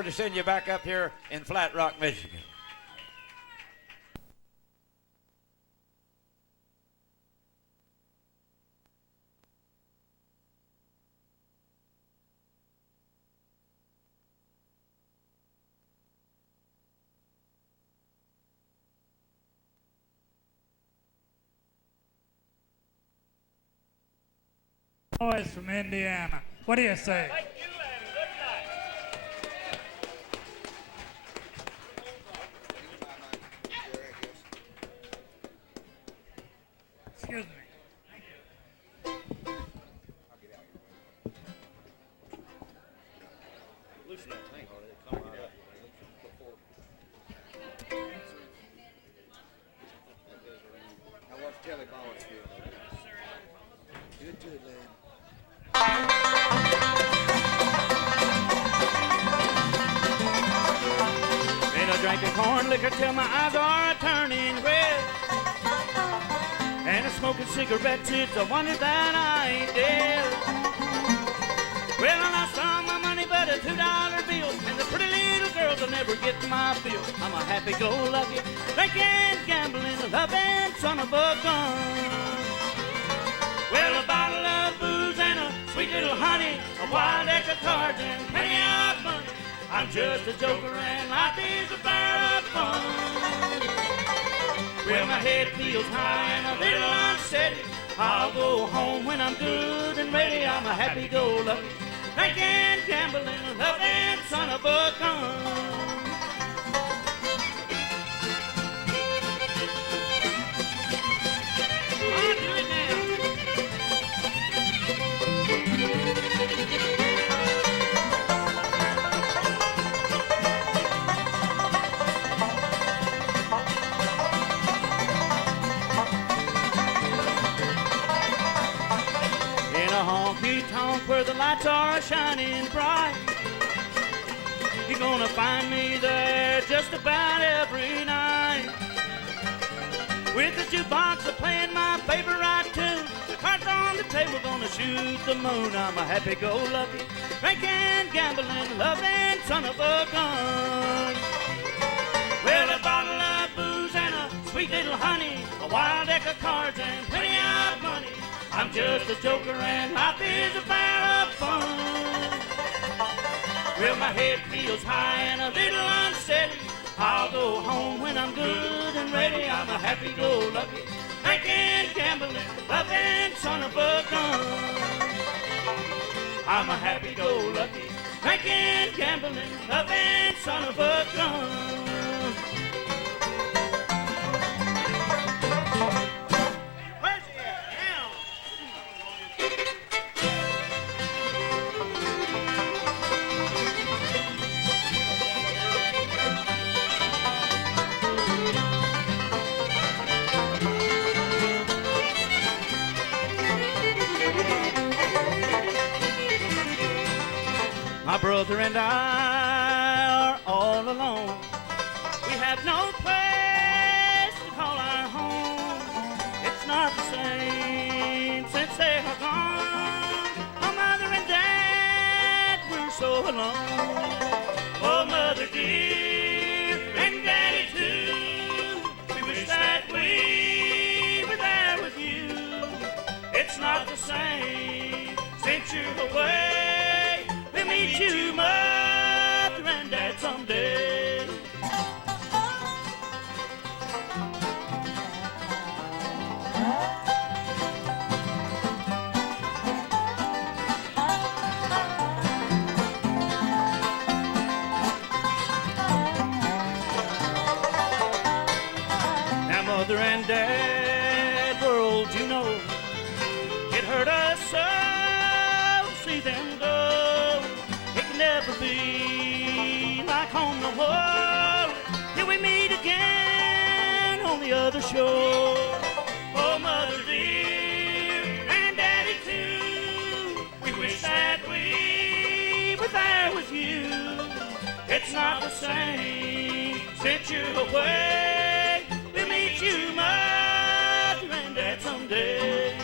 over to send you back up here in Flatrock, Michigan. Boys from Indiana. What do you say? Thank you and good night. Excuse me. Loosen that thing on it. Come on up. Now what's Jelly Bones doing? Good, lad. Been a drinking corn liquor till my eyes are turning red, and a smoking cigarettes. It's a wonder that I ain't dead. Well, I lost all my money but a $2 bill, and the pretty little girls will never get my bill. I'm a happy-go-lucky, drinking, gambling, loving son of a gun. Well, a bottle of booze and a sweet little honey, a wild deck of cards and plenty of money. I'm just a joker and life is a fair of fun. Well, my head feels high and a little unsteady. I'll go home when I'm good and ready. I'm a happy-go-lucky, drinking, gambling, loving son of a gun. I'll do it now. Honky-tonk where the lights are shining bright, you're gonna find me there just about every night, with the jukebox playing my favorite tune, the cards on the table gonna shoot the moon. I'm a happy-go-lucky, drinking, gambling, loving son of a gun. Well, a bottle of booze and a sweet little honey, a wild deck of cards and plenty of money. I'm just a joker and life is a fair of fun. Well, my head feels high and a little unsteady. I'll go home when I'm good and ready. I'm a happy-go-lucky, drinking, gambling, loving son of a gun. I'm a happy-go-lucky, drinking, gambling, loving son of a gun. My brother and I are all alone. We have no place to call our home. It's not the same since they are gone. My mother and dad were so alone. Oh, mother dear, and daddy too. We wish that we were there with you. It's not the same since you're away. We'll meet you, mother and dad, someday. Now, mother and dad were old, you know. It hurt us so to see them go. It can never be like home no more till we meet again on the other shore. Oh, mother dear, and daddy too, we wish that we were there with you. It's not the same since you're away. We'll meet you, mother and dad, someday.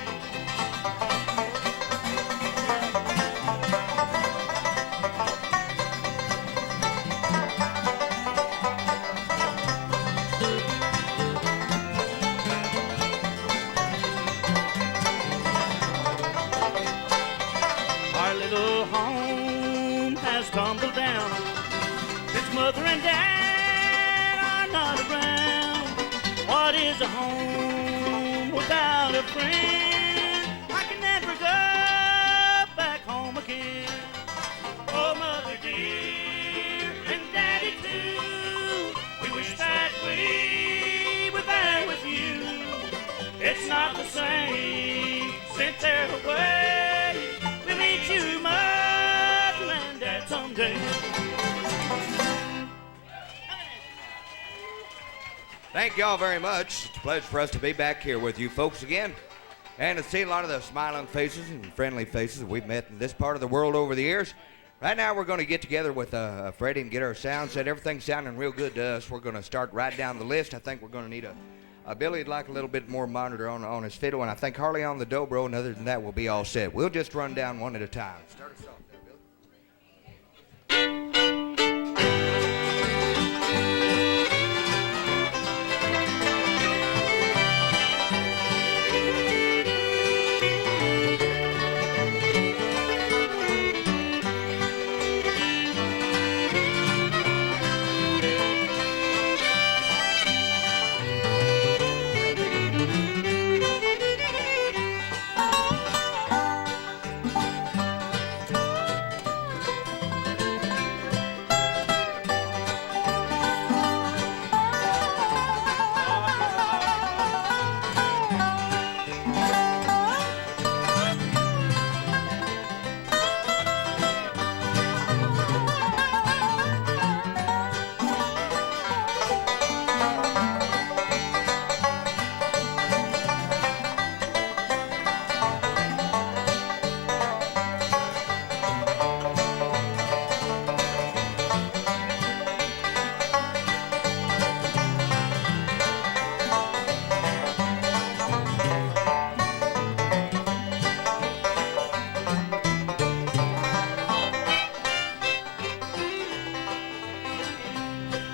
mother and dad are not around. What is a home without a friend? I can never go back home again. Oh, mother dear, and daddy too, we wish that we were there with you. It's not the same since they're away. We'll meet you, mother and dad, someday. Thank y'all very much. It's a pleasure for us to be back here with you folks again and to see a lot of the smiling faces and friendly faces that we've met in this part of the world over the years. Right now we're going to get together with Freddie and get our sound set. Everything's sounding real good to us. We're going to start right down the list. I think we're going to need a Billy would like a little bit more monitor on his fiddle, and I think Harley on the dobro, and other than that we'll be all set. We'll just run down one at a time. Start us off there, Billy.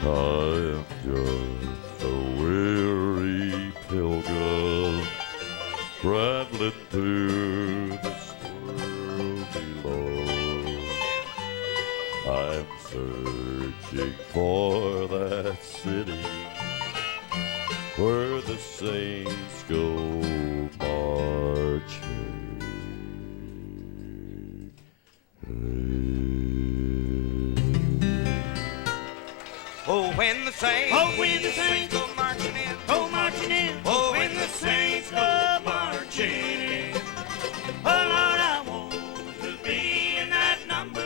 I'm just a weary pilgrim traveling through this world below. I'm searching for that city where the saints go marching. Oh, when the saints, go marching in, go marching in. oh, When the saints go marching in. Oh, Lord, I want to be in that number.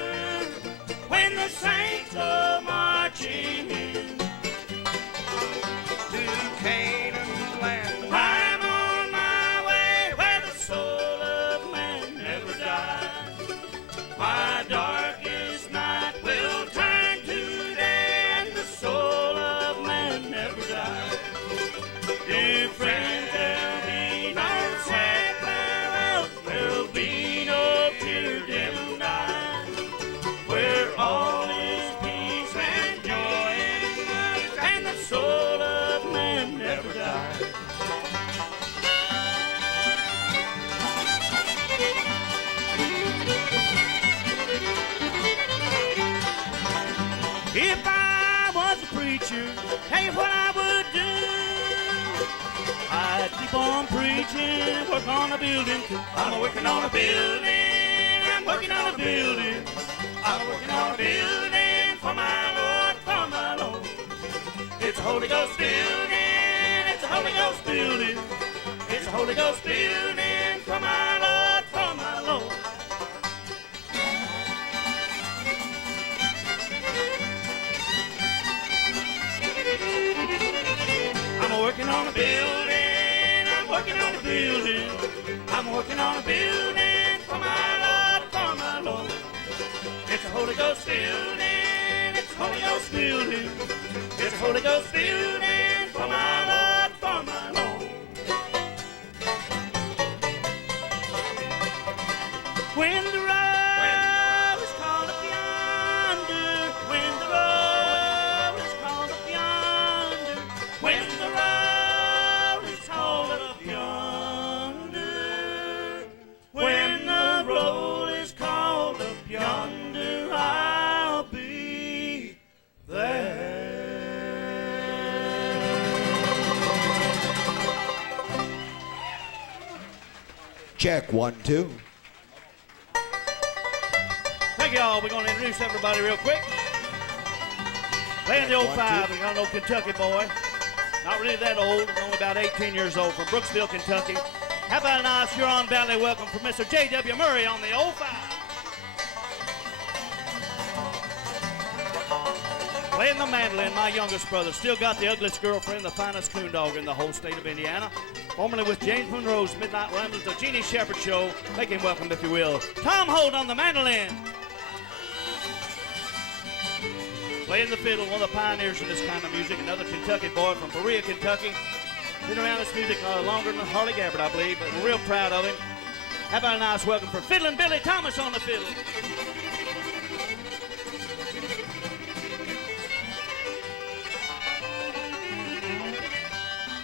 When the saints go marching in. to Canaan's land. I'm on my way where the soul of man never dies. My darkest night will turn to day, and the soul of man never dies. Dear friends, there'll be no sad farewell, there'll be no tear-dimmed eyes, where all is peace and joy and life, and the soul of man never dies. If I was a preacher, tell you what I would do. I'd keep on preaching, work on a building too. I'm working on a building, I'm working on a building. I'm working on a building for my Lord, for my Lord. It's a Holy Ghost building, it's a Holy Ghost building. It's a Holy Ghost building for my Lord, for my Lord. I'm working on a building, I'm working on a building. I'm working on a building for my Lord, for my Lord. It's a Holy Ghost building, it's a Holy Ghost building. It's a Holy Ghost building for my Lord, for my Lord. When the road is called up yonder, when the road is called up yonder, when the road is called up yonder, when the road is called up yonder, I'll be there. Check 1, 2. Thank you all. We're going to introduce everybody real quick. Playing the old 1, five, 2. we got an old Kentucky boy. Not really that old, he's only about 18 years old, from Brooksville, Kentucky. How about a nice Huron Valley welcome from Mr. J.W. Murray on the old five. Playing the mandolin, my youngest brother. Still got the ugliest girlfriend, the finest coon dog in the whole state of Indiana. Formerly with James Monroe's Midnight Ramblers, the Jeannie Shepherd Show. Make him welcome, if you will. Tom Holt on the mandolin. Playing the fiddle, one of the pioneers in this kind of music. Another Kentucky boy from Berea, Kentucky. Been around this music longer than Harley Gabbard, I believe, but we're real proud of him. How about a nice welcome for Fiddlin' Billy Thomas on the fiddle.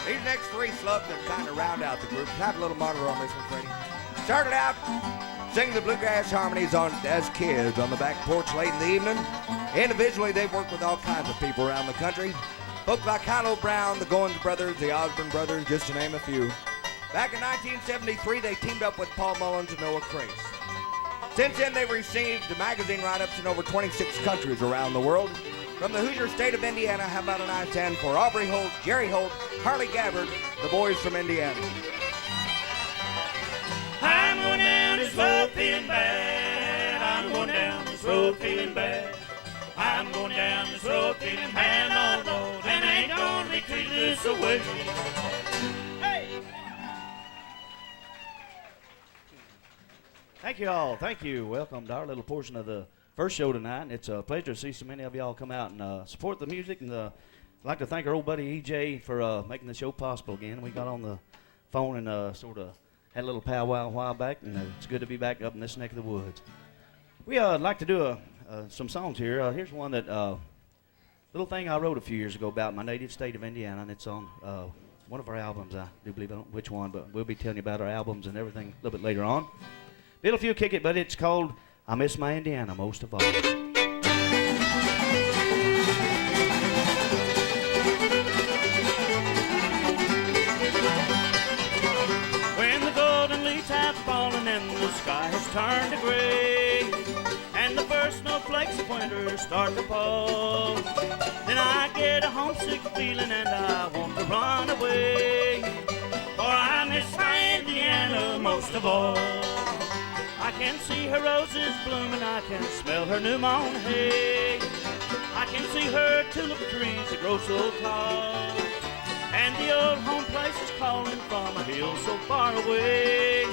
These next three slugs that kind of round out the group. Have a little monitor on this one, Freddie. Started out singing the bluegrass harmonies as kids on the back porch late in the evening. Individually, they've worked with all kinds of people around the country. Folks like Hilo Brown, the Goins Brothers, the Osborne Brothers, just to name a few. Back in 1973, they teamed up with Paul Mullins and Noah Crace. Since then, they've received magazine write-ups in over 26 countries around the world. From the Hoosier state of Indiana, how about a nice hand for Aubrey Holt, Jerry Holt, Harley Gabbard, the boys from Indiana. I'm going down this road feeling bad. I'm going down this road feeling bad. I'm going down this road feeling bad. Oh Lord, and I ain't gonna be treated this way. Hey! Thank you all. Thank you. Welcome to our little portion of the first show tonight. It's a pleasure to see so many of y'all come out and support the music. And I'd like to thank our old buddy EJ for making the show possible again. We got on the phone and sort of had a little powwow a while back, and it's good to be back up in this neck of the woods. We like to do some songs here. Here's one that little thing I wrote a few years ago about my native state of Indiana, and it's on one of our albums. I do believe I don't know which one, but we'll be telling you about our albums and everything a little bit later on. Little few kick it, but it's called I Miss My Indiana Most of All. When the golden leaves have fallen and the sky has turned to gray, and the first snowflakes of winter start to fall, then I get a homesick feeling and I want to run away, for I miss my Indiana most of all. I can see her roses bloom and I can smell her new mown hay. I can see her tulip trees that grow so tall, and the old home place is calling from a hill so far away.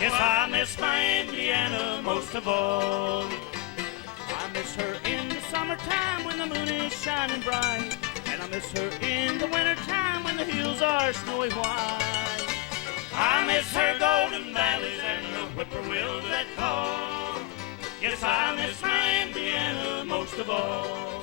Yes, I miss my Indiana most of all. I miss her in the summertime when the moon is shining bright, and I miss her in the wintertime when the hills are snowy white. I miss her golden valleys and the whippoorwills that call. Yes, I miss my Indiana most of all.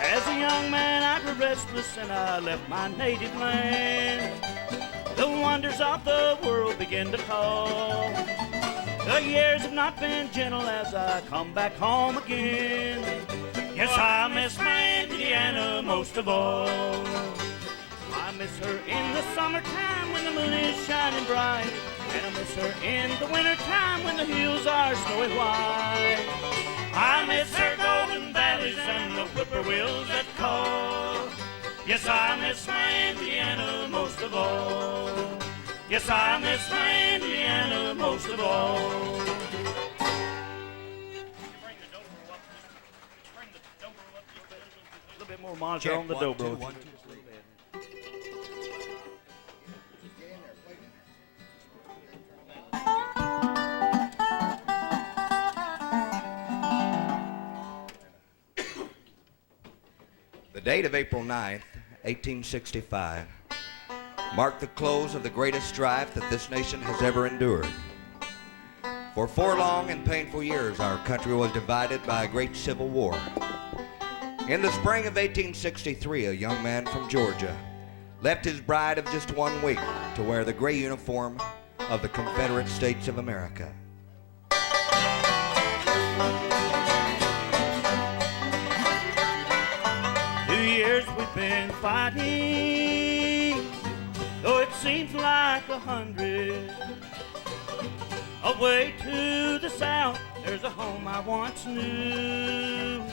As a young man, I grew restless and I left my native land. The wonders of the world begin to call. The years have not been gentle as I come back home again. Yes, I miss my Indiana most of all. I miss her in the summertime when the moon is shining bright, and I miss her in the wintertime when the hills are snowy white. I miss her golden valleys and the whippoorwills that call. Yes, I miss my Indiana most of all. Yes, I miss my Indiana most of all. A little bit more monitor on the dobro. The date of April 9th, 1865, marked the close of the greatest strife that this nation has ever endured. For 4 long and painful years, our country was divided by a great civil war. In the spring of 1863, a young man from Georgia left his bride of just 1 week to wear the gray uniform of the Confederate States of America. 2 years we've been fighting, though it seems like 100. Away to the south, there's a home I once knew,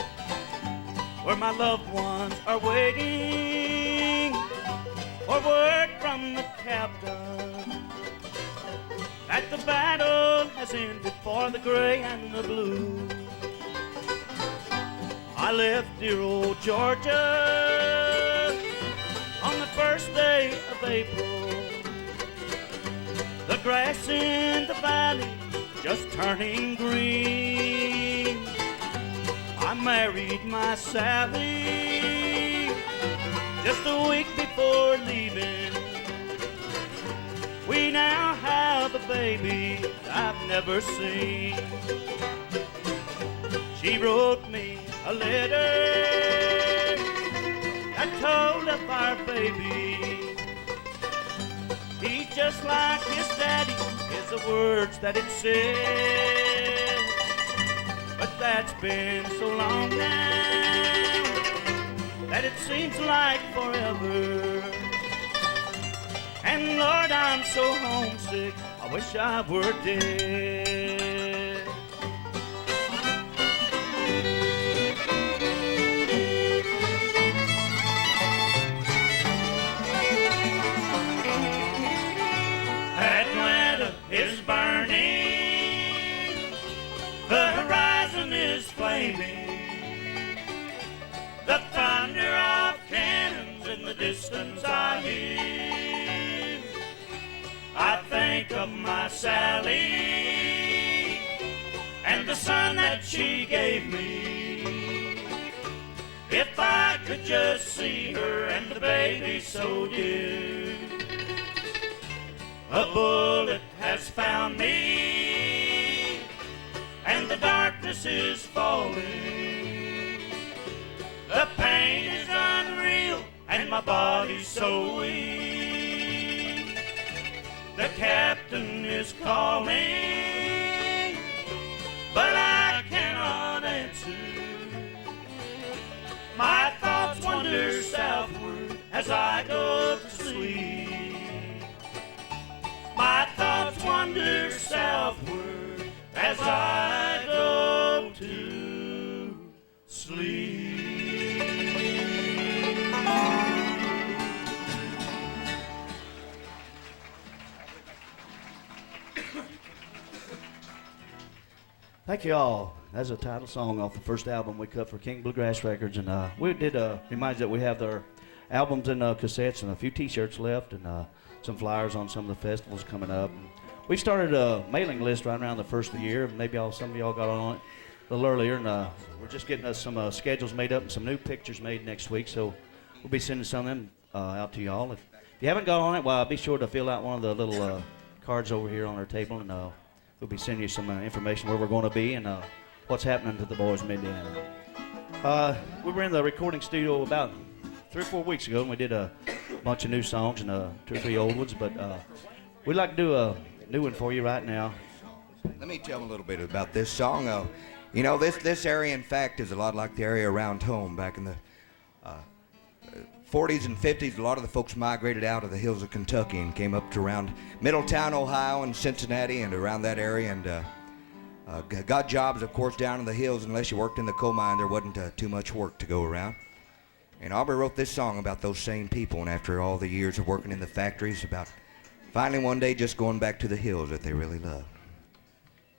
where my loved ones are waiting for word from the captain that the battle has ended for the gray and the blue. I left dear old Georgia on the first day of April. The grass in the valley just turning green. I married my Sally just a week before leaving. We now have a baby I've never seen. She wrote me a letter that told of our baby. He's just like his daddy, is the words that it said. But that's been so long now that it seems like forever. And Lord, I'm so homesick, I wish I were dead. Atlanta is burning, the horizon is flaming, the thunder of cannons in the distance I hear. I think of my Sally and the son that she gave me. If I could just see her and the baby so dear. A bullet has found me, and the darkness is falling. The pain is unreal, and my body's so weak. The captain is calling, but I cannot answer. My thoughts wander southward as I go to sleep. My thoughts wander southward as I go to sleep. Thank you all. That's a title song off the first album we cut for King Bluegrass Records, and we did reminds that we have their albums and cassettes and a few T-shirts left, and some flyers on some of the festivals coming up. And we started a mailing list right around the first of the year. Maybe some of y'all got on it a little earlier, and we're just getting us some schedules made up and some new pictures made next week. So we'll be sending some of them out to y'all. If you haven't got on it, well, be sure to fill out one of the little cards over here on our table, and we'll be sending you some information where we're going to be and what's happening to the boys of Indiana. We were in the recording studio about 3 or 4 weeks ago, and we did a bunch of new songs and 2 or 3 old ones, but we'd like to do a new one for you right now. Let me tell a little bit about this song. You know, this area, in fact, is a lot like the area around home. Back in the 40s and 50s, a lot of the folks migrated out of the hills of Kentucky and came up to around Middletown, Ohio, and Cincinnati, and around that area, and got jobs, of course, down in the hills. Unless you worked in the coal mine, there wasn't too much work to go around. And Aubrey wrote this song about those same people, and after all the years of working in the factories, about finally one day just going back to the hills that they really loved.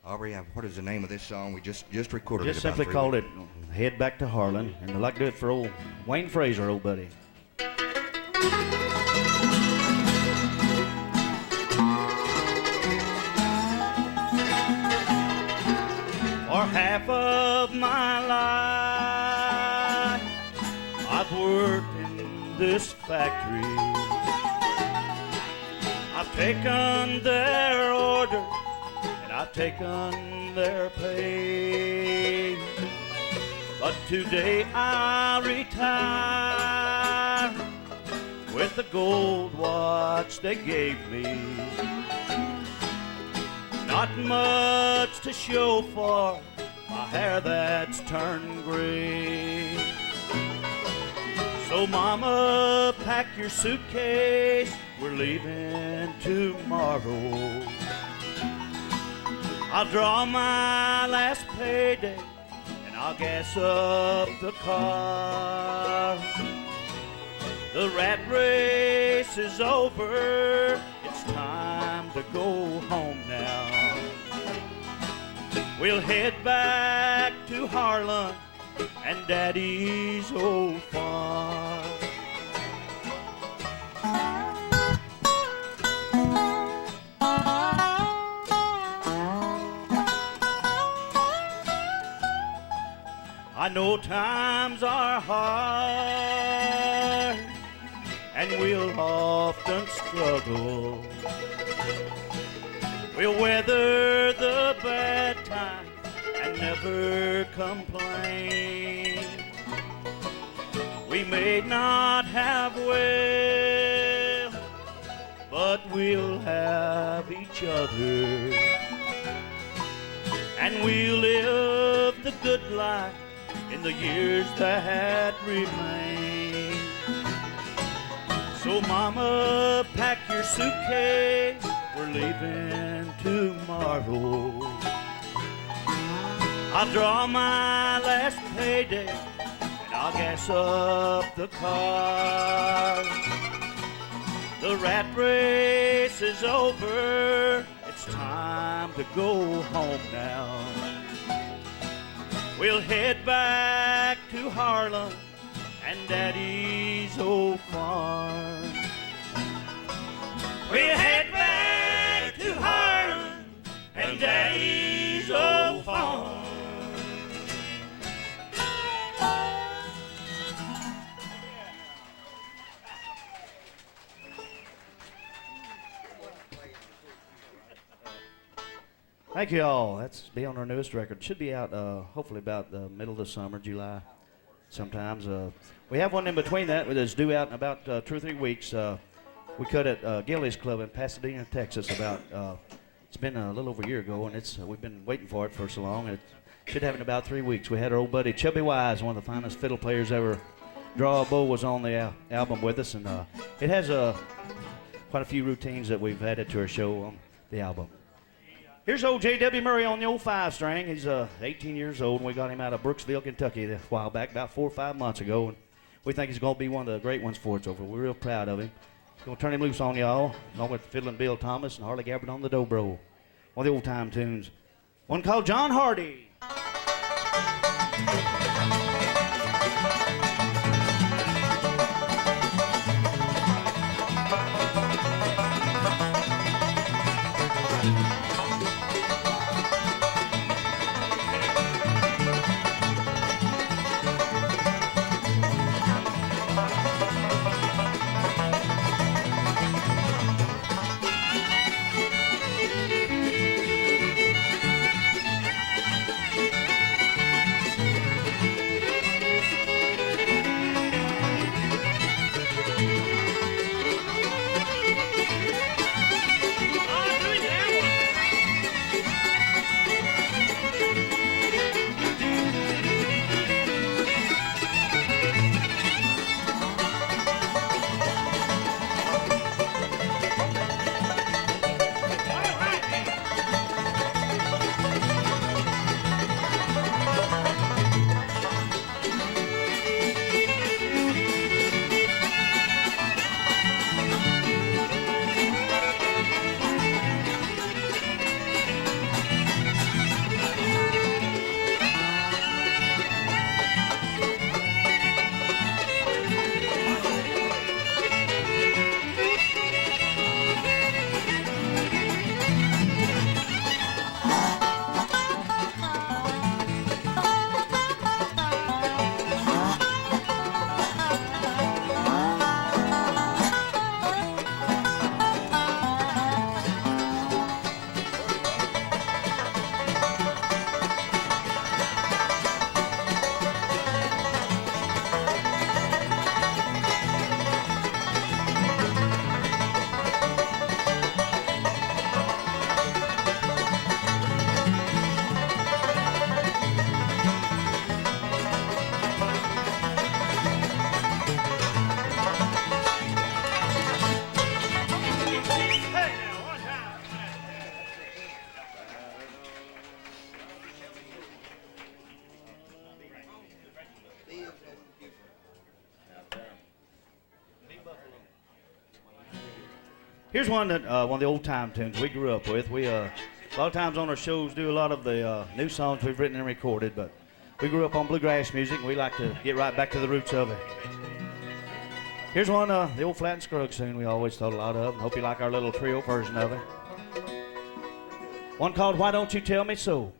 Aubrey, what is the name of this song? We just recorded Just it about simply called it Head Back to Harlan, and I'd like to do it for old Wayne Fraser, old buddy. For half of my life I've worked in this factory. I've taken their orders and I've taken their pay. But today I retire with the gold watch they gave me. Not much to show for my hair that's turned gray. So mama, pack your suitcase, we're leaving tomorrow. I'll draw my last payday and I'll gas up the car. The rat race is over, it's time to go home now. We'll head back to Harlan and Daddy's old farm. I know times are hard and we'll often struggle. We'll weather the bad times and never complain. We may not have wealth, but we'll have each other. And we'll live the good life in the years that remain. So mama, pack your suitcase, we're leaving tomorrow. I'll draw my last payday and I'll gas up the car. The rat race is over, it's time to go home now. We'll head back to Harlan and Daddy's old farm. We'll head back to Harlan and Daddy's old farm. Thank you all. That's be on our newest record. Should be out hopefully about the middle of the summer, July. Sometimes we have one in between that that's due out in about 2 or 3 weeks. We cut at Gillies Club in Pasadena, Texas. It's been a little over a year ago, and we've been waiting for it for so long. It should have in about 3 weeks. We had our old buddy Chubby Wise, one of the finest fiddle players ever. Draw a Bow was on the album with us, and it has quite a few routines that we've added to our show on the album. Here's old J.W. Murray on the old 5-string. He's 18 years old, and we got him out of Brooksville, Kentucky a while back, about 4 or 5 months ago. And we think he's going to be one of the great ones for us over. We're real proud of him. Going to turn him loose on y'all, along with Fiddlin' Bill Thomas and Harley Gabbard on the dobro. One of the old-time tunes. One called John Hardy. Here's one that one of the old time tunes we grew up with. We a lot of times on our shows do a lot of the new songs we've written and recorded, but we grew up on bluegrass music, and we like to get right back to the roots of it. Here's one, the old Flat and Scruggs tune we always thought a lot of. Hope you like our little trio version of it. One called Why Don't You Tell Me So.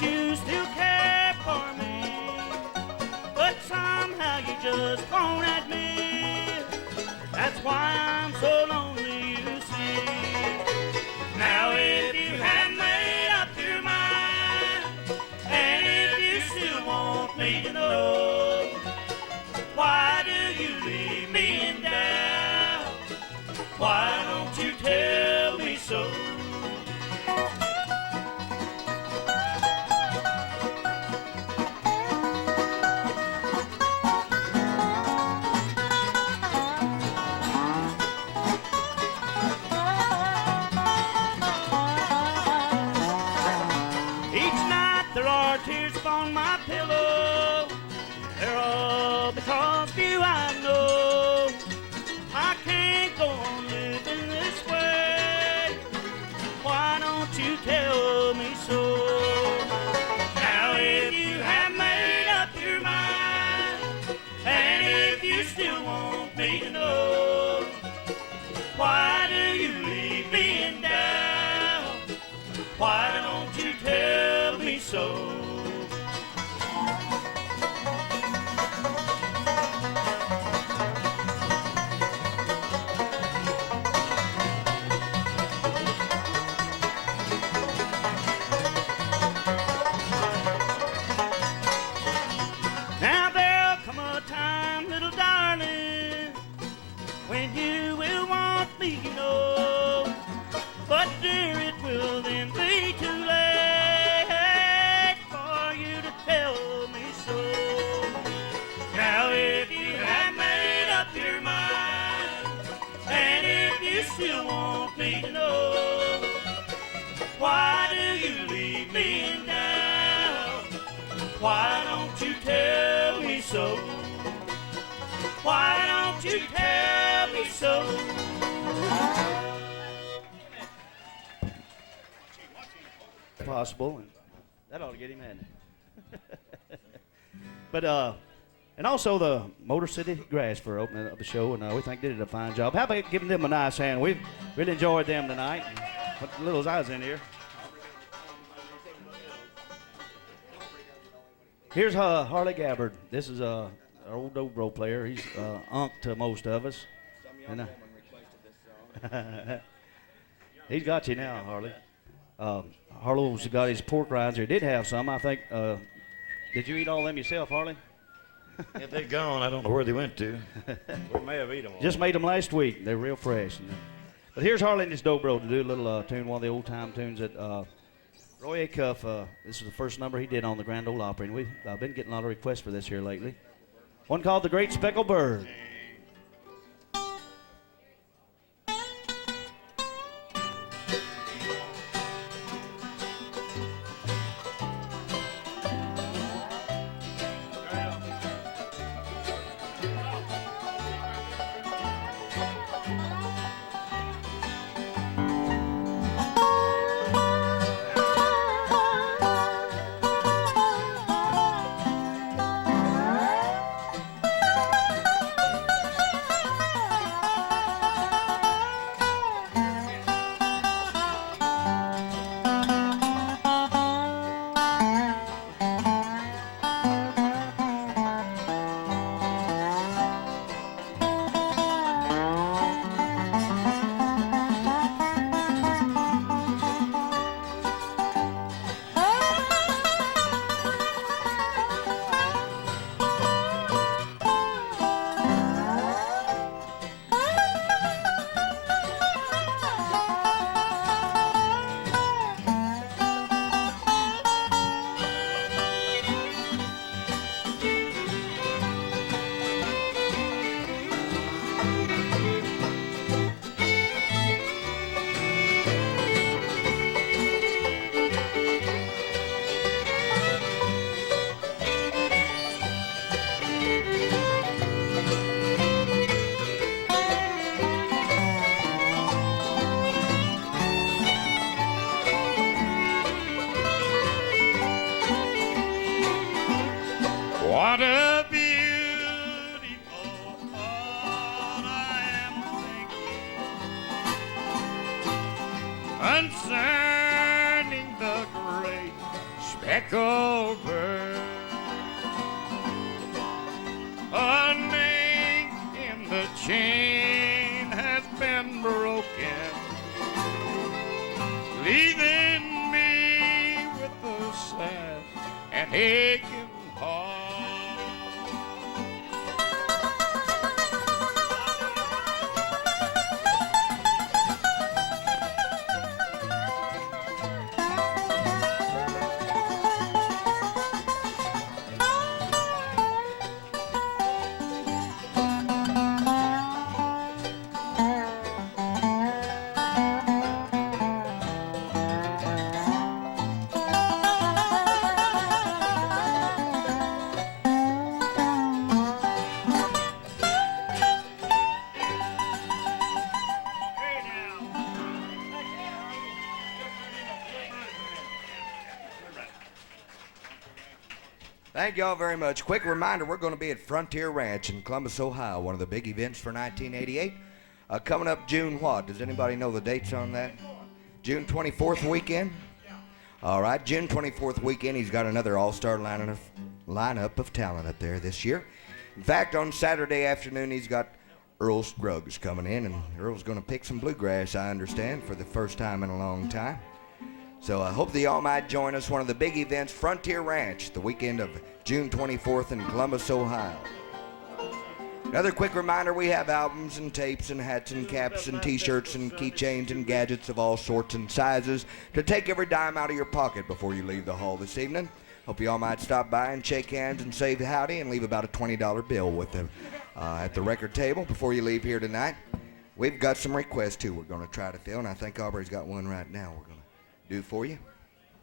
You still care for me, but somehow you just won't admit. That's why I'm so lonely, you see. Now if you have made up your mind, and if you still want me to know, why do you leave me in doubt? Why don't you tell me so? Tears upon my pillow, they're all because of you. I know I can't go on living this way. Why don't you tell me so? Now if you have made up your mind, and if you still want me to know, why do you leave me in doubt? Why don't you tell me so? Now there'll come a time, little darling, when you will want me, you know. But dear, it will then be too late for you to tell me so. Now if you have made up your mind, and if you still want me to know, why do you leave me in doubt? Why don't you tell me so? Why don't you tell me so? Possible, and that ought to get him in. But and also the Motor City Grass for opening up the show, and we think they did a fine job. How about giving them a nice hand? We've really enjoyed them tonight. Put the little eyes in here. Here's Harley Gabbard. This is our old dobro player. He's unk to most of us. And, he's got you now, Harley. Harlow's got his pork rinds here. Did have some, I think. Did you eat all them yourself, Harley? If they're gone, I don't know where they went to. We may have eaten them all. Just made them last week. They're real fresh. But here's Harley and his dobro to do a little tune, one of the old time tunes that Roy Acuff, this is the first number he did on the Grand Ole Opry, and I've been getting a lot of requests for this here lately. One called The Great Speckled Bird. concerning the great speckled bird. A link in the chain has been broken, leaving me with a sad and aching heart. Thank y'all very much. Quick reminder, we're going to be at Frontier Ranch in Columbus, Ohio, one of the big events for 1988. Coming up June what? Does anybody know the dates on that? June 24th weekend? All right, June 24th weekend, he's got another all-star lineup of talent up there this year. In fact, on Saturday afternoon, he's got Earl Scruggs coming in, and Earl's going to pick some bluegrass, I understand, for the first time in a long time. So I hope that y'all might join us. One of the big events, Frontier Ranch, the weekend of June 24th in Columbus, Ohio. Another quick reminder, we have albums and tapes and hats and caps and t-shirts and keychains and gadgets of all sorts and sizes to take every dime out of your pocket before you leave the hall this evening. Hope you all might stop by and shake hands and say howdy and leave about a $20 bill with them at the record table before you leave here tonight. We've got some requests too we're going to try to fill, and I think Aubrey's got one right now we're going to do for you.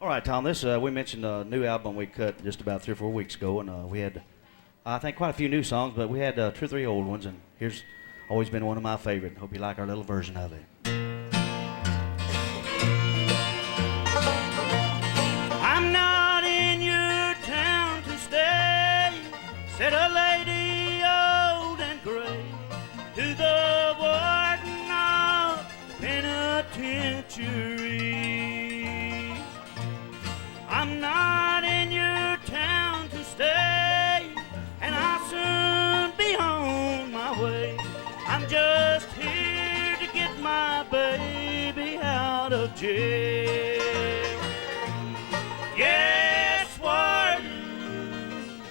All right, Tom, this we mentioned a new album we cut just about 3 or 4 weeks ago, and we had, I think, quite a few new songs, but we had 2 or 3 old ones, and here's always been one of my favorite. Hope you like our little version of it. I'm not in your town to stay, said a lady old and gray to the warden of the penitentiary. I'm not in your town to stay, and I'll soon be on my way. I'm just here to get my baby out of jail. Yes, warden,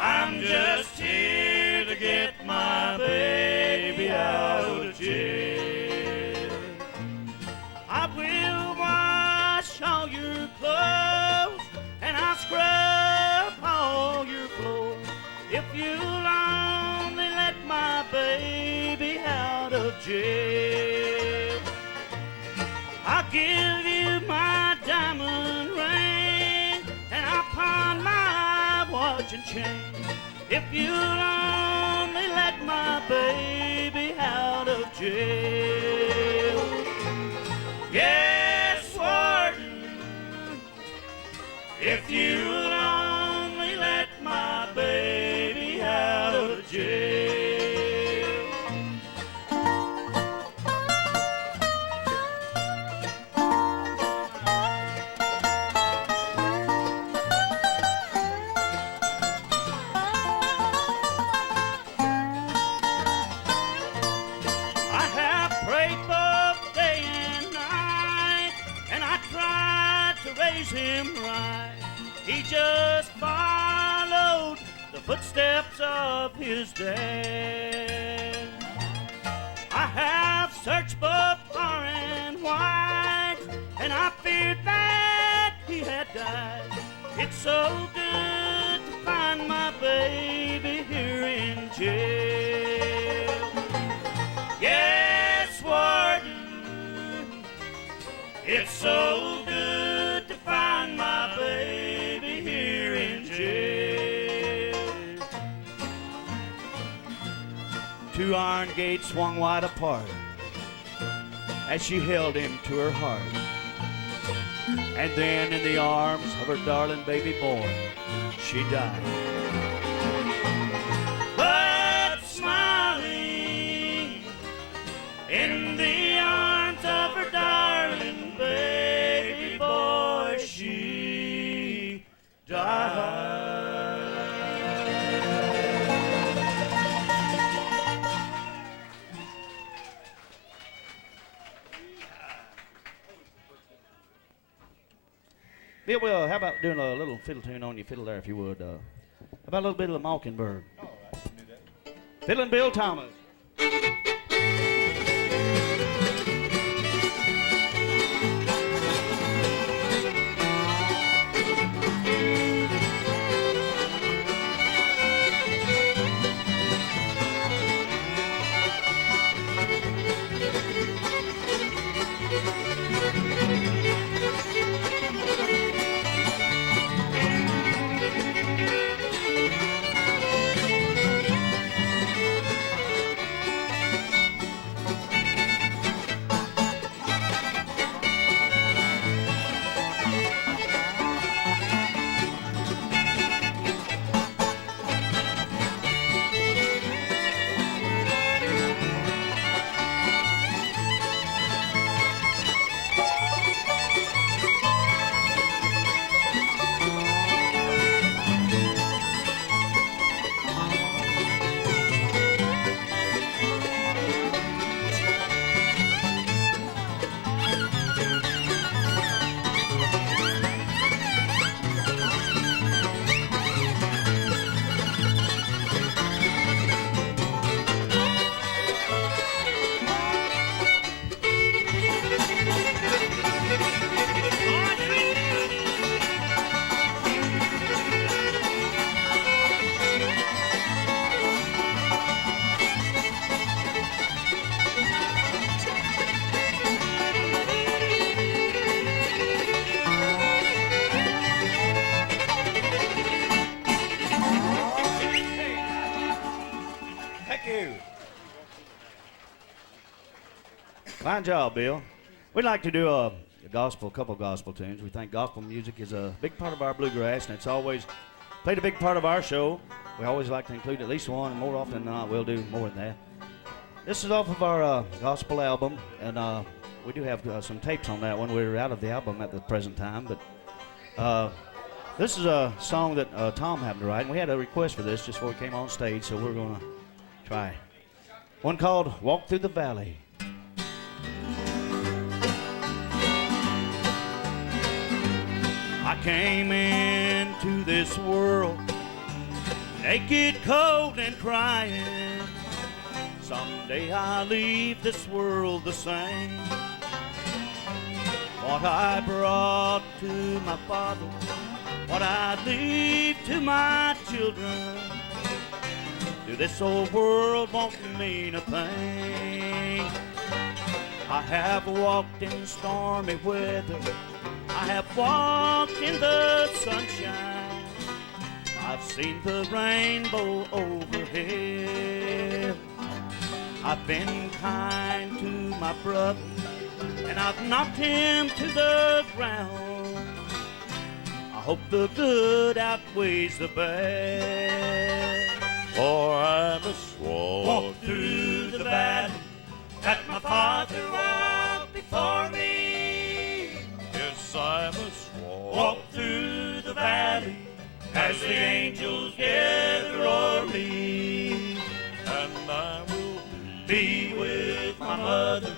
I'm just here to get my baby out of jail. I will wash all your clothes, and I'll scrub all your floors if you'll only let my baby out of jail. I'll give you my diamond ring, and I'll pawn my watch and chain if you'll only let my baby out of jail. Yes, warden, if you'll only let my baby out of jail. I have prayed both day and night, and I tried to raise him right. He just followed the footsteps of his dad. I have searched both far and wide, and I feared that he had died. It's so good to find my baby here in jail. Yes, warden, it's so good to find my baby here in jail. 2 iron gates swung wide apart as she held him to her heart. And then in the arms of her darling baby boy, she died. But smiling in the arms of her darling Bill, well, how about doing a little fiddle tune on your fiddle there, if you would? How about a little bit of the Mockingbird? All right, I can do that. Fiddlin' Bill Thomas. Thank you. Fine job, Bill. We'd like to do a couple gospel tunes. We think gospel music is a big part of our bluegrass, and it's always played a big part of our show. We always like to include at least one, and more often than not, we'll do more than that. This is off of our gospel album, and we do have some tapes on that one. We're out of the album at the present time, but this is a song that Tom happened to write, and we had a request for this just before we came on stage, so we're going to try one called Walk Through the Valley. I came into this world naked, cold, and crying. Someday I'll leave this world the same. What I brought to my father, what I leave to my children, to this old world won't mean a thing. I have walked in stormy weather, I have walked in the sunshine, I've seen the rainbow overhead. I've been kind to my brother, and I've knocked him to the ground. I hope the good outweighs the bad. For I must Walk through the valley that my father walked before me. Yes, I must Walk through the valley as the angels gather o'er me. and I will Be with my mother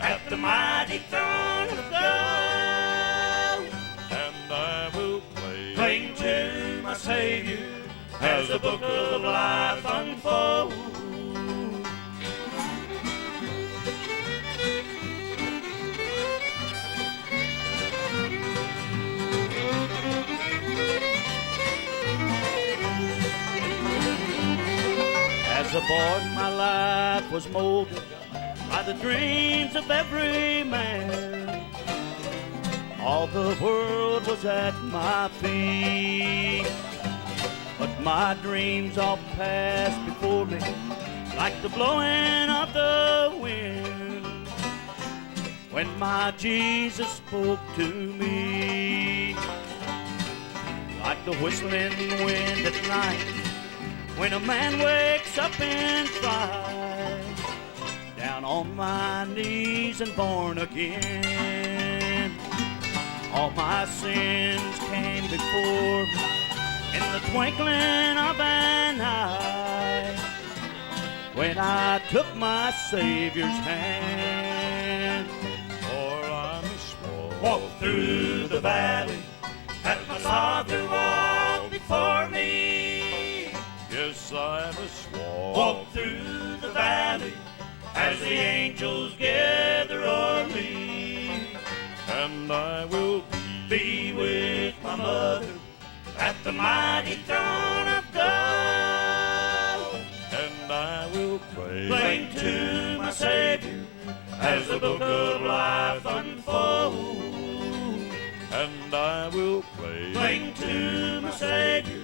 at the mighty throne of God. and I will Cling to my Savior as the book of life unfolds. As a boy, my life was molded by the dreams of every man. All the world was at my feet, but my dreams all passed before me like the blowing of the wind. When my Jesus spoke to me, like the whistling wind at night, when a man wakes up in fright, down on my knees and born again. All my sins came before me in the twinkling of an eye, when I took my Savior's hand. For I must Walk through the valley that my Father walked before me. Yes, I must Walk through the valley as the angels gather o'er me. and I will Be with my mother at the mighty throne of God. and I will pray. Cling to my Savior as the book of life unfolds. And I will pray. Cling to my Savior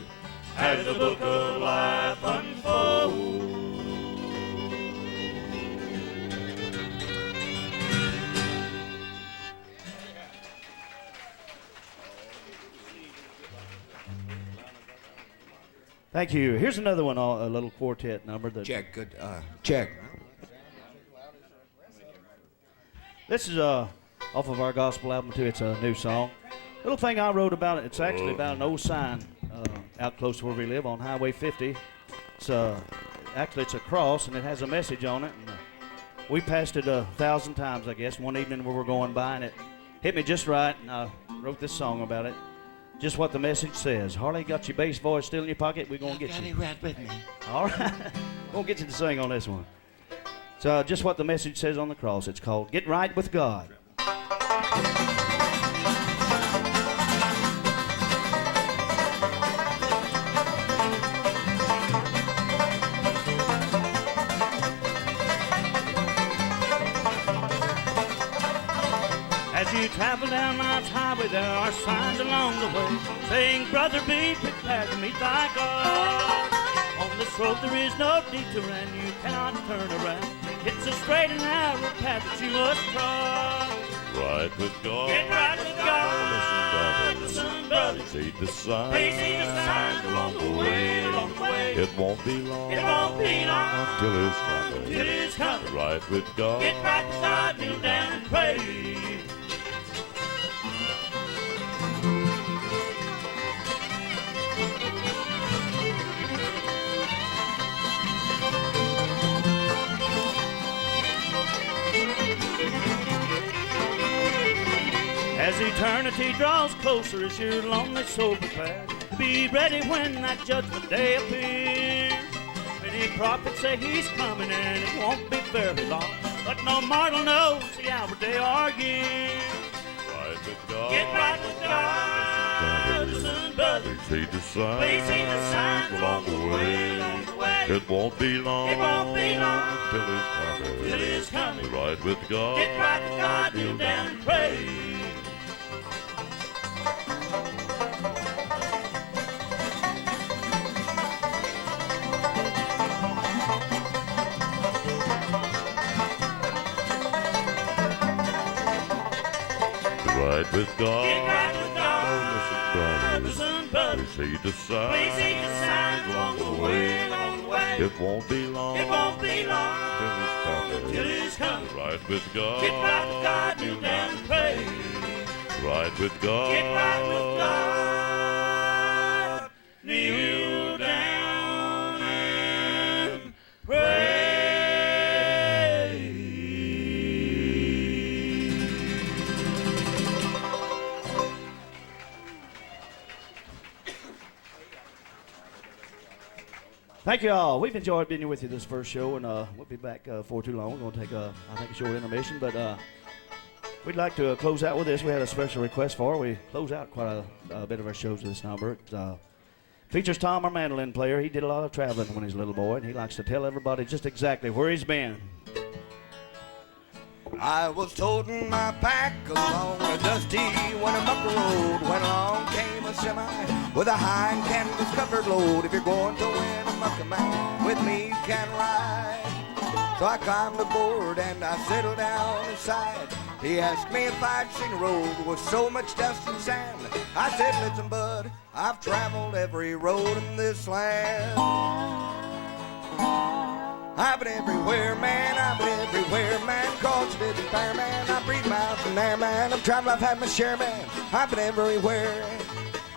as the book of life unfolds. Thank you. Here's another one, a little quartet number. That Check, good. Check. This is off of our gospel album too. It's a new song. Little thing I wrote about it. It's actually about an old sign out close to where we live on Highway 50. It's actually it's a cross and it has a message on it. And, we passed it 1,000 times, I guess. One evening we were going by and it hit me just right, and I wrote this song about it. Just what the message says. Harley, got your bass voice still in your pocket? We're gonna get you. right with me. All right, we'll get you to sing on this one. So just what the message says on the cross. It's called "Get Right with God." As you travel down life's highway, there are signs along the way saying, brother, be prepared to meet thy God. On this road there is no detour and you cannot turn around. It's a straight and narrow path that you must trod. Right with God. Get right with God. Listen, brother. See the sign. Please see the signs along the way, along the way. It won't be long. It won't be long until it's coming. till it's coming. Right with God. Get right with God, kneel down and pray. As eternity draws closer, is your lonely soul prepared? Be ready when that judgment day appears. Many prophets say he's coming and it won't be very long, but no mortal knows the hour, day, or year. Right with God. Get right with God, listen, brother. See the sign. Please see the signs along the way. along the way. It won't be long. It won't be long until it's coming. till it's coming. Right with God. Get right with God, kneel down and pray. Right with God. Get right with God, Listen, listen, brother. see the sign. Please see the signs along the way, along the way. It won't be long. It won't be long till it's coming. till it's coming. Right with God. Get right with God, kneel down and pray. Right with God. Get right with God, kneel down and pray. Thank you all. We've enjoyed being with you this first show, and we'll be back for too long. We're going to take, I think, a short intermission, but we'd like to close out with this. We had a special request for. We close out quite a bit of our shows with this number. It features Tom, our mandolin player. He did a lot of traveling when he was a little boy, and he likes to tell everybody just exactly where he's been. I was toting my pack along a dusty Winnemucca road when along came a semi with a high canvas covered load. If you're going to Winnemucca, man, with me you can ride. So I climbed aboard and I settled down inside. He asked me if I'd seen a road with so much dust and sand. I said, listen, bud, I've traveled every road in this land. I've been everywhere, man, I've been everywhere, man. Cause it isn't fair, man. I breathe my out from there, man. I've traveled, I've had my share, man. I've been everywhere.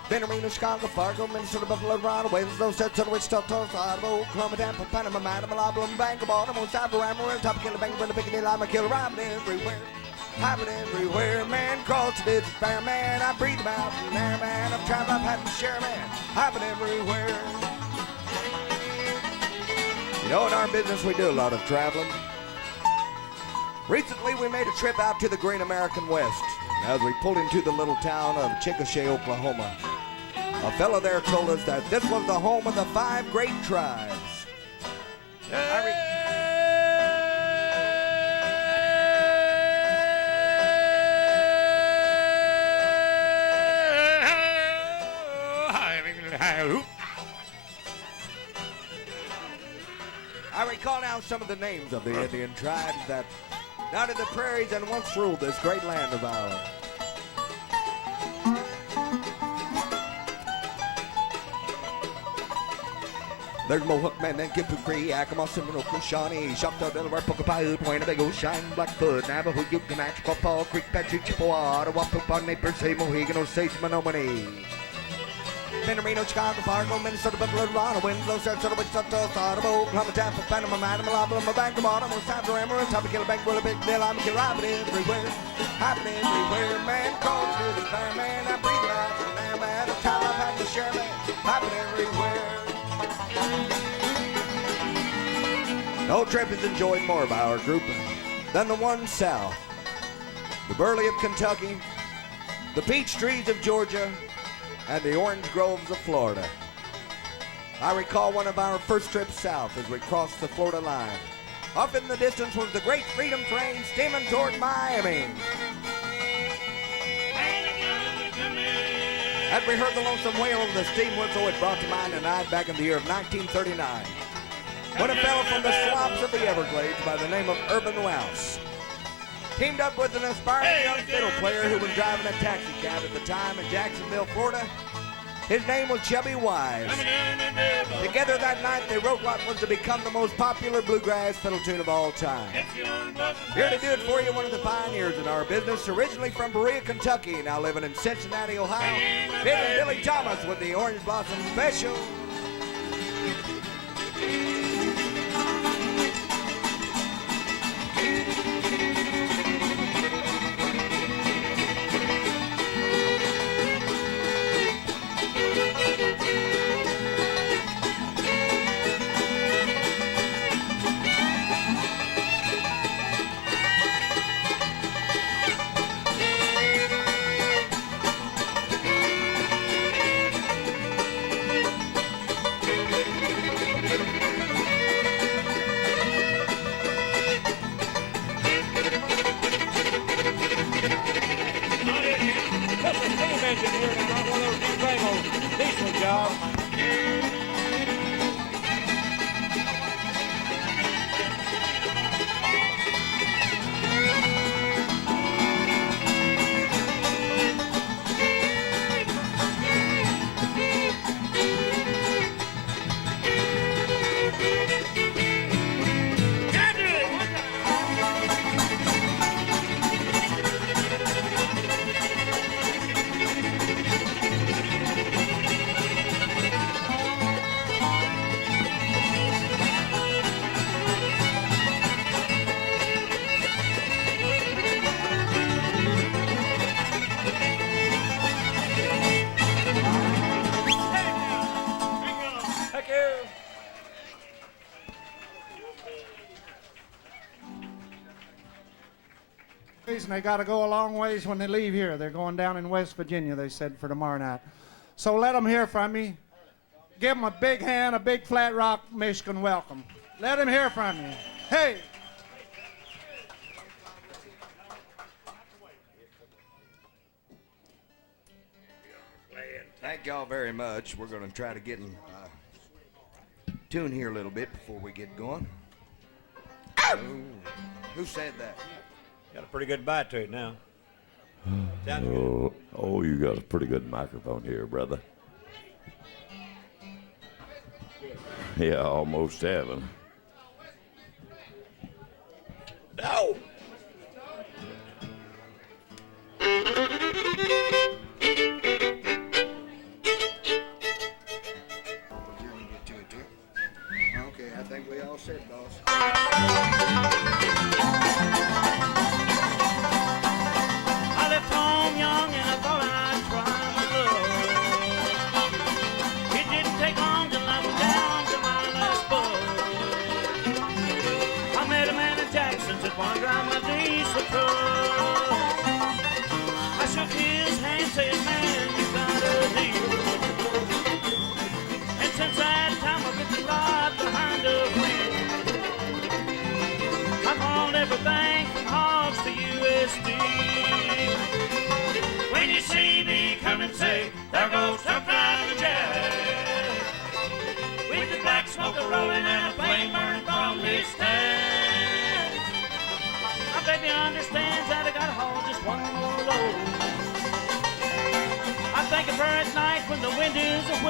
Been to Reno, Chicago, Fargo, Minnesota, Buffalo, Toronto, Winslow, Sarasota, Wichita, Tulsa, Idaho, Oklahoma, Tampa, Panama, Manama, Baltimore, Bank of Baltimore, Cyber, Amarillo, Topeka, Bank, Brenda, Piccadilly, Lima, Killer. I've been everywhere. Hopping everywhere, man. Cross the ditch, fair man. I breathe them out in there, man. I've traveled, I've had my share, man. Hopping everywhere. You know, in our business, we do a lot of traveling. Recently, we made a trip out to the great American West. As we pulled into the little town of Chickasha, Oklahoma, a fellow there told us that this was the home of the 5 great tribes. I recall now some of the names of the Indian tribes that dotted the prairies and once ruled this great land of ours. There's Mohawk Man and Kipukri, Yakima, Seminole, Shawnee, Choctaw, Delaware, Pocopah, Winnebago, Shine, Blackfoot, Navajo, Yucamax, Quapaw, Creek, Patrick, Chippewa, Ottawa, Pupon, Naples, Mohegan, Osage, Menominee. Penarino, Chicago, Fargo, Minnesota, Buffalo, Toronto, Winslow, Sarasota, Wichita, Ottawa, Oklahoma, Tampa, Panama, Madam, Alabama, Baltimore, South Amarillo, Topeka, Bank, Willowbit, Bill, I'm happening everywhere, man, calls to the fire, man, I breathe out, and man, the time I've had to share, man, happening everywhere. No trip has enjoyed more by our group than the one south, the Burley of Kentucky, the peach trees of Georgia, and the orange groves of Florida. I recall one of our first trips south as we crossed the Florida line. Up in the distance was the great Freedom train steaming toward Miami. As we heard the lonesome wail of the steam whistle, it brought to mind a night back in the year of 1939, when a fellow from the swamps of the Everglades by the name of Urban Rouse teamed up with an aspiring young fiddle player who was driving a taxi cab at the time in Jacksonville, Florida. His name was Chubby Wise. Together that night, they wrote what was to become the most popular bluegrass fiddle tune of all time. Here to do it for you, one of the pioneers in our business, originally from Berea, Kentucky, now living in Cincinnati, Ohio, Fiddler Billy Thomas with the Orange Blossom Special. And they got to go a long ways when they leave here. They're going down in West Virginia, they said, for tomorrow night. So let them hear from me. Give them a big hand, a big Flatrock, Michigan welcome. Let them hear from you. Hey! Thank y'all very much. We're going to try to get in tune here a little bit before we get going. Oh, who said that? Got a pretty good bite to it now. Sounds Oh, you got a pretty good microphone here, brother. Yeah, almost having. No! Okay, I think we all said, boss.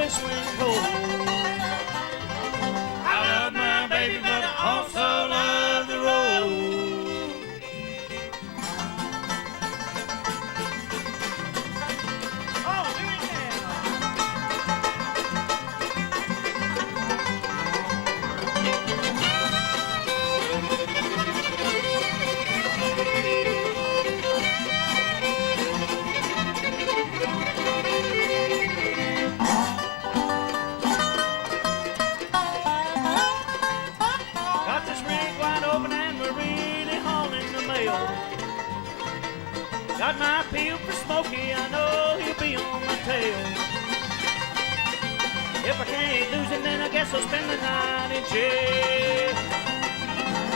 whistling cold. I love my baby, but I also love the road. Oh, do it now. Got this rig wide open and we're really hauling the mail. Got my appeal for Smokey, I know he'll be on my tail. If I can't lose him, then I guess I'll spend the night in jail.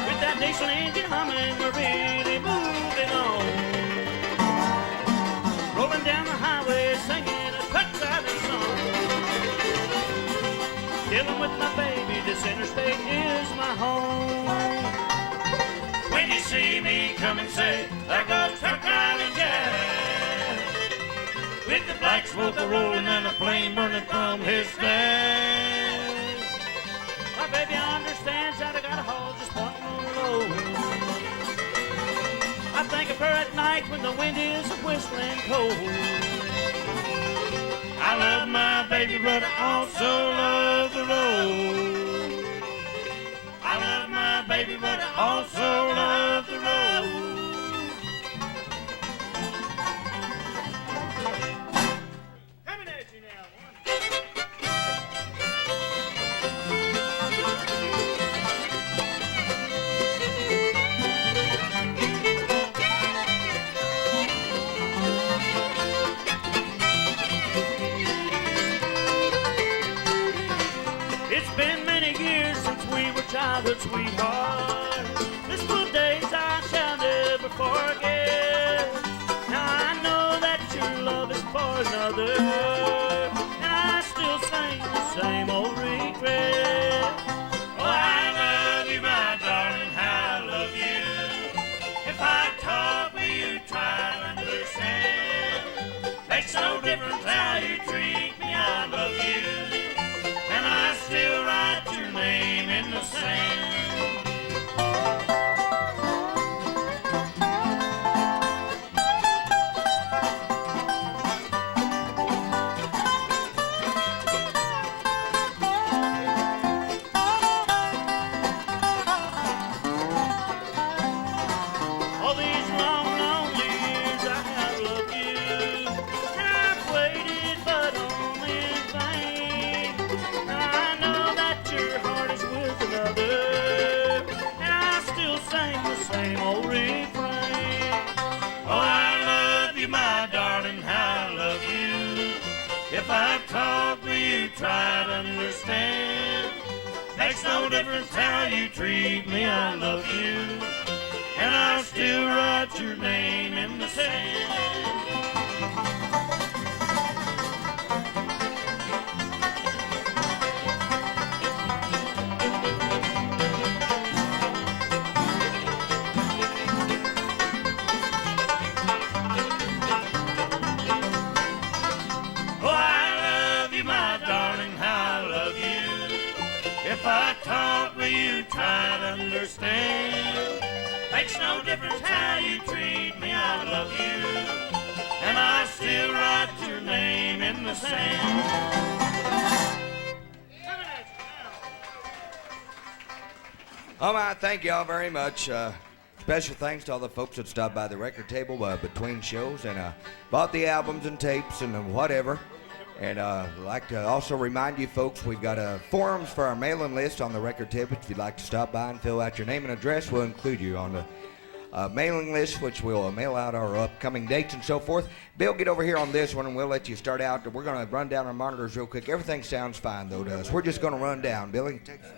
With that diesel engine humming, we're really moving on. Rolling down the highway, singing a truck driving song. Dealing with my baby, this interstate is my home. When you see me come and say, there goes truck driving Jack, with the black smoke a-rolling and a flame burning from his stack. My baby understands that I got a haul just one more load. I think of her at night when the wind is whistling cold. I love my baby, but I also love the road. I love my baby, but I also love the road. Coming at you now. It's been many years since we were childhood sweethearts. Blissful days I shall never forget. Now I know that your love is for another, and I still sing the same old regret. Oh, I love you, my darling, how I love you. If I talk, will you try to understand? Makes no difference how you treat me, I love you. And I still write your name in the sand. All these long, lonely years I have loved you, and I've waited but only in vain. Now I know that your heart is with another, and I still sing the same old refrain. Oh, I love you, my darling, how I love you. If I talk, will you try to understand? Makes no difference how you treat me, I love you. And I'll still write your name in the sand. Oh, I love you, my darling, how I love you. If I talk, will you try to understand? Makes no difference how you treat me, I love you. And I still write your name in the sand. All right, thank y'all very much. Special thanks to all the folks that stopped by the record table between shows and bought the albums and tapes and whatever. And I'd like to also remind you folks, we've got forums for our mailing list on the record table. If you'd like to stop by and fill out your name and address, we'll include you on the mailing list, which will mail out our upcoming dates and so forth. Bill, get over here on this one and we'll let you start out. We're going to run down our monitors real quick. Everything sounds fine though to us. We're just going to run down. Billy, take it.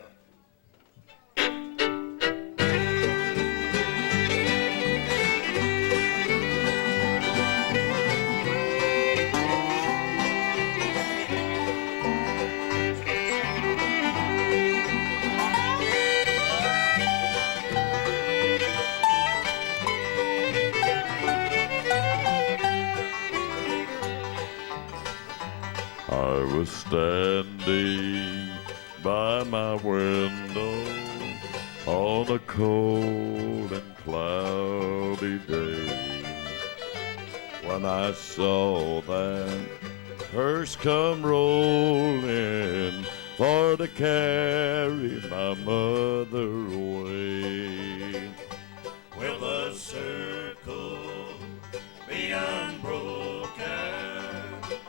I was standing by my window on a cold and cloudy day when I saw that hearse come rolling for to carry my mother away. Will the circle be unbroken?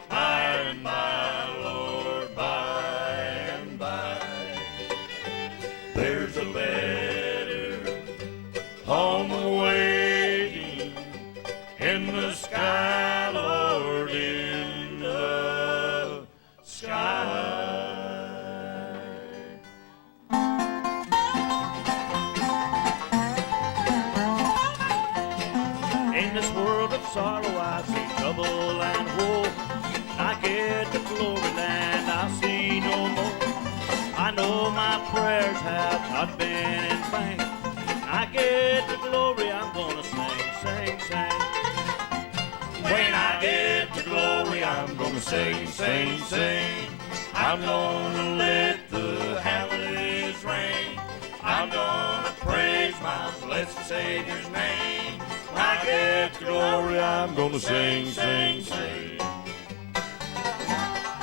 By and by, Lord, by and by. There's a better home awaiting in the sky, Lord, in the sky. In this world of sorrow I see trouble and woe. I get to glory land, I'll see no more. I know my prayers have not been in vain. I get to glory, I'm gonna sing, sing, sing. When I get to glory, I'm gonna sing, sing, sing. I'm gonna let the hallelujahs ring. I'm gonna praise my blessed Savior's name. When I get to glory, I'm gonna sing, sing, sing.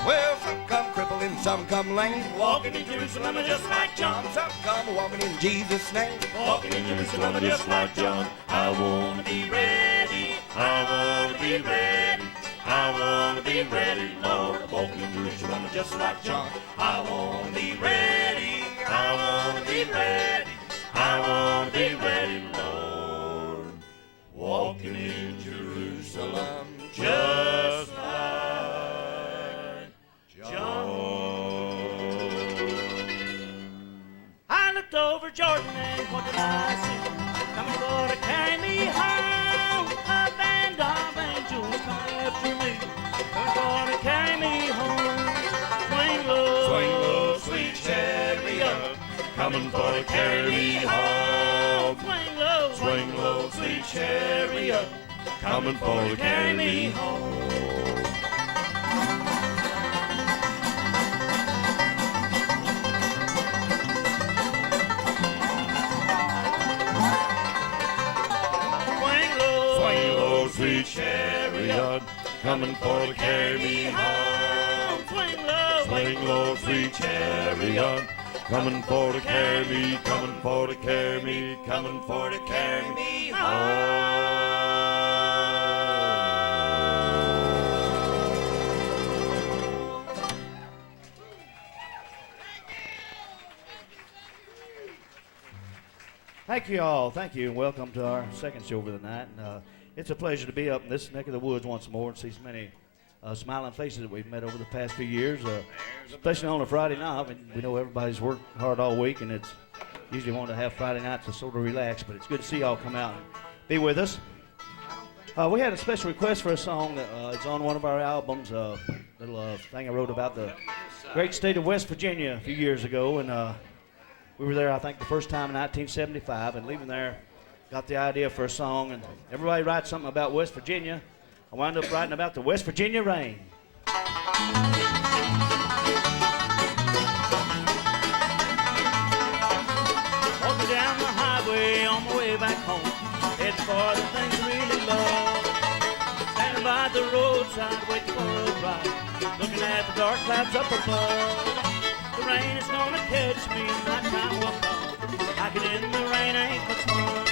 Well, some come crippled and some come lame. Walking in Jerusalem just like John. Some come walking in Jesus' name. Walking in Jerusalem just like John. I wanna be ready. I wanna be ready. I wanna be ready, Lord. Walking in Jerusalem just like John. I wanna be ready. I wanna be ready. I wanna be ready, Lord. Walking in Jerusalem just like John. I looked over Jordan and what did I see? Coming for to carry me home. A band of angels coming after me. Coming for to carry me home. Swing low, sweet chariot. Coming for to carry me home. Swing low, sweet chariot. Coming for to carry me home. Sweet chariot, coming for to carry me home. Swing low, sweet chariot, coming for to carry me, coming for to carry me, coming for to carry me home. Thank you all. Thank you, and welcome to our second show for the night. And, it's a pleasure to be up in this neck of the woods once more and see so many smiling faces that we've met over the past few years, especially on a Friday night. We know everybody's worked hard all week, and it's usually want to have Friday nights to sort of relax, but it's good to see y'all come out and be with us. We had a special request for a song that is on one of our albums, a little thing I wrote about the great state of West Virginia a few years ago, and we were there, I think, the first time in 1975, and leaving there, got the idea for a song, and everybody writes something about West Virginia. I wound up writing about the West Virginia rain. Walking down the highway on my way back home, heading for the things I really love. Standing by the roadside waiting for a ride, looking at the dark clouds up above. The rain is gonna catch me and nighttime will come. Hiking in the rain ain't much fun.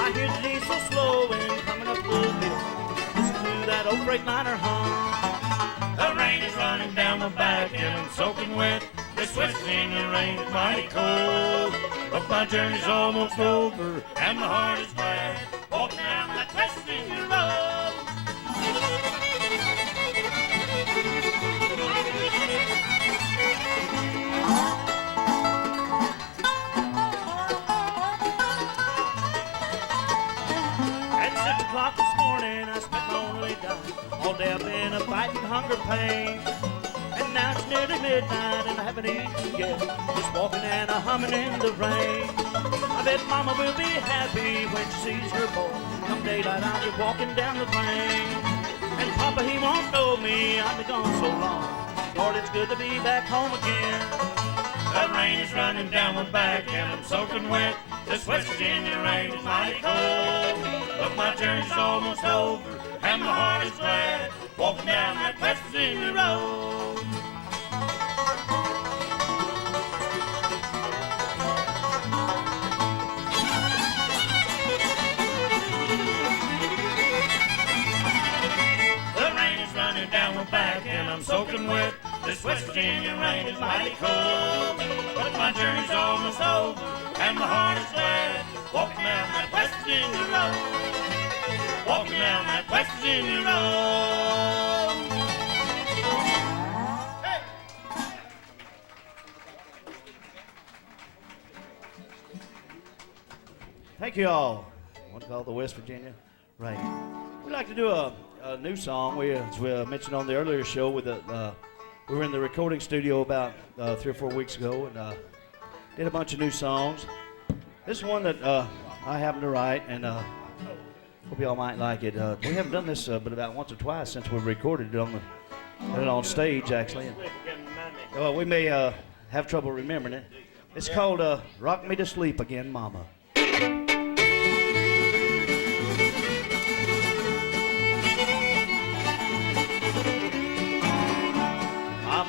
I hear the diesel slowing, coming up the hill. Listen to that old Freightliner hum. The rain is running down my back and I'm soaking wet. This West Virginia rain is mighty cold. But my journey's almost over and my heart is glad. Walking down that West Virginia road. This morning I spent my only dime. All day I've been a fighting hunger pain. And now it's nearly midnight and I haven't eaten yet. Just walking and a humming in the rain. I bet Mama will be happy when she sees her boy. Come daylight I'll be walking down the lane. And Papa he won't know told me I'd be gone so long. Lord, it's good to be back home again. The rain is running down my back and I'm soaking wet. This West Virginia rain is mighty cold. But my journey's almost over and my heart is glad. Walking down that West Virginia road. Down my back and I'm soaking wet. This West Virginia rain is mighty cold. But my journey's almost over and my heart is glad. Walking down that West Virginia road. Walking down that West Virginia road. Hey! Thank you all. One called the West Virginia Rain. We'd like to do a new song. As we mentioned on the earlier show, we were in the recording studio about 3 or 4 weeks ago and did a bunch of new songs. This is one that I happened to write, and hope y'all might like it. We haven't done this but about once or twice since we recorded it on stage, actually. And, we may have trouble remembering it. It's called "Rock Me to Sleep Again, Mama."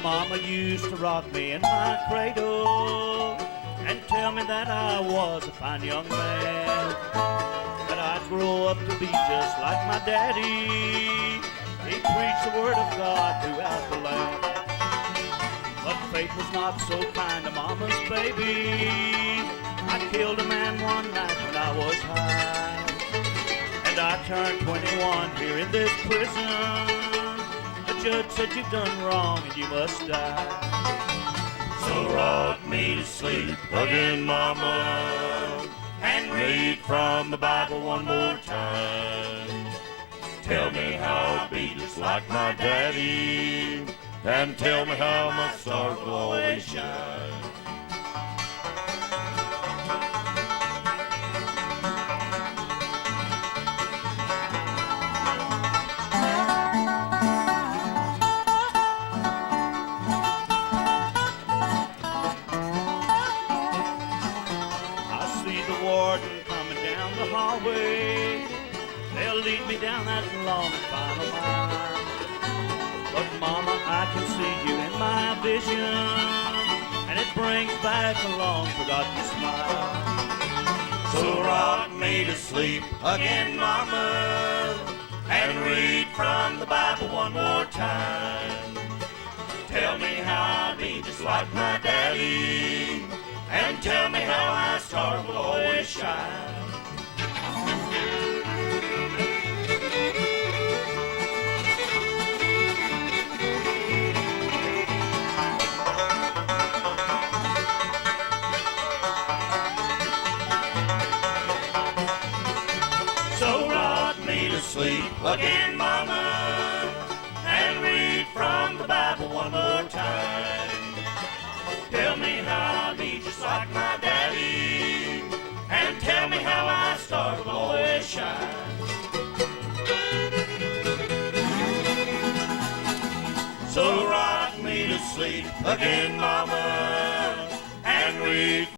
Mama used to rock me in my cradle and tell me that I was a fine young man, that I'd grow up to be just like my daddy. He preached the word of God throughout the land. But fate was not so kind to Mama's baby. I killed a man one night when I was high, and I turned 21 here in this prison. The judge said you've done wrong and you must die. So rock me to sleep again, Mama, and read from the Bible one more time. Tell me how I'll be just like my daddy, and tell me how my stars will always shine. They'll lead me down that long and final mile. But Mama, I can see you in my vision, and it brings back a long forgotten smile. So rock me to sleep again, Mama, and read from the Bible one more time. Tell me how I'll be just like my daddy, and tell me how my stars will always shine. Sleep again, Mama, and read from the Bible one more time. Tell me how I'll be just like my daddy, and tell me how my stars will always shine. So rock me to sleep again, Mama, and read